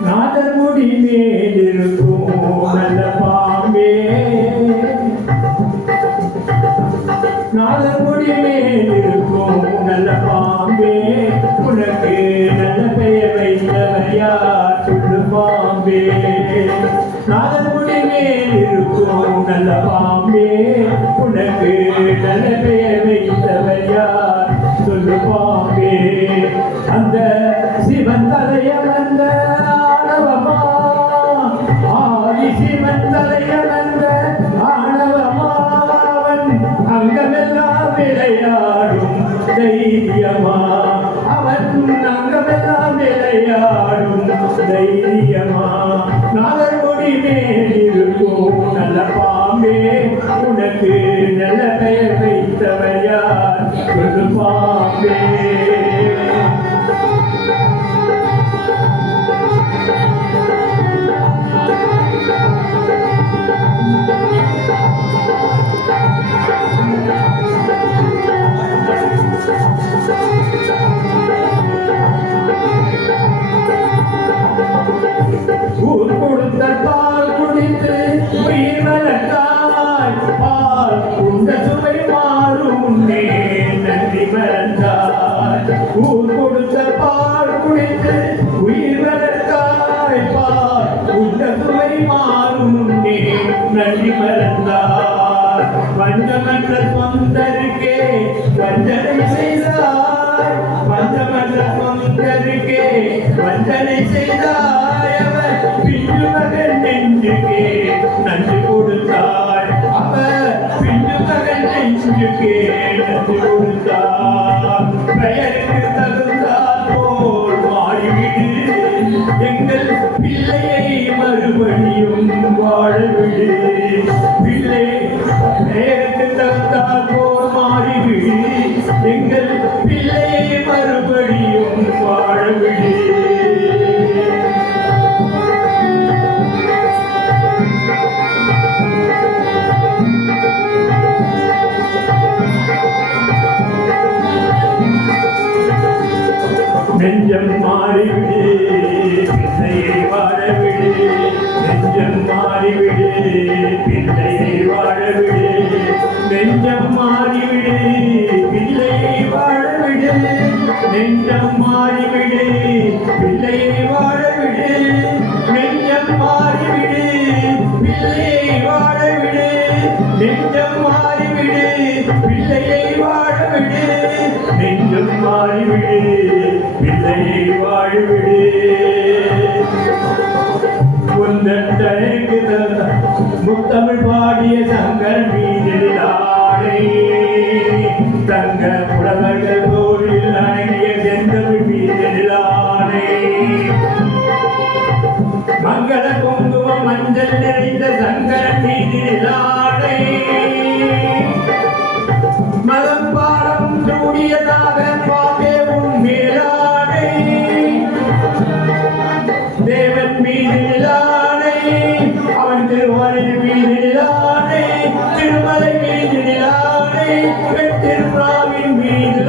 நாதர் முடி மேலிருக்கும் நல்ல பாம்பே நாதர் முடி மேலிருக்கும் நல்ல பாம்பே உனக்கு நல்ல பெயர் வைத்தவர் யார் சொல்லு பாம்பே நாதர் முடி மேலிருக்கும் நல்ல பாம்பே உனக்கு நல்ல பெயர் வைத்தவர் யார் சொல்லு பாம்பே அந்த சிவன் தலைய வந்த ஆணவமா ஆதி சிவன் தலைய வந்த ஆணவமாவன் அங்கமெல்லாம் விளையாடும் தைரியமா அவன் அங்கமெல்லாம் விளையாடும் தைரியமா நாதர் முடி மேலிருக்கும் நல்ல பாம்பே உனக்கு நல்ல பெயர் வைத்தவர் யார் சொல்லு பாம்பே ஊர் கொடுத்த பால் குடித்து உயிர் வளர்த்தாய் பால் உண்ட சுவை மாறும் உன்னே நன்றி மறந்தாய் ஊர் கொடுத்த பால் குடித்து உயிர் வளர்த்தாய் பால் உண்ட சுவை மாறும் உன்னே நன்றி மறந்தாய் பஞ்சமற்ற சொந்தருக்கே வஞ்சனை செய்தாய் பஞ்சமற்ற சொந்தருக்கே வஞ்சனை செய்தாய் அவர் பிஞ்சு மகன் நெஞ்சுக்கே நன்றி கொடுத்தாய் அவர் பிஞ்சு மகன் நெஞ்சுக்கே நன்றி கொடுத்தாய் பெயருக்கு தகுந்தால் போல் மாறிவிடு எங்கள் பிள்ளையை மறுபடியும் வாழவிடு பிள்ளை பெயருக்கு தகுந்தால் போல் மாறிவிடு எங்கள் பிள்ளையை மறுபடியும் வாழவிடு நெஞ்சம் மாறிவிடு பிள்ளையை வாழவிடு நெஞ்சம் மாறிவிடு பிள்ளையை வாழவிடு நெஞ்சம் மாறிவிடு பிள்ளையை வாழவிடு நெஞ்சம் மாறிவிடு பிள்ளையை வாழவிடு நெஞ்சம் மாறிவிடு பிள்ளையை வாழவிடு நெஞ்சம் மாறிவிடு பிள்ளையை வாழவிடு நெஞ்சம் மாறிவிடு பிள்ளையை வாழவிடு உந்தன் தயங்குத முத்தமிழ் பாடிய சங்கர் மீதில் ஆடை தங்க புலவர்கள் போரில் அடங்கிய செந்தமிழ் மீதில் ஆடை மங்கள குங்குமம் மஞ்சள் நிறைந்த சங்கர மீதில் ஆடை மதம் பாடம் சூடியதாக பாவே உன் மேலாடை தேவன் மீது நிலாடை அவன் திருவாரின் மீது நிலாடை திருமலை மீது நிலாடை திருவிழாவின் மீது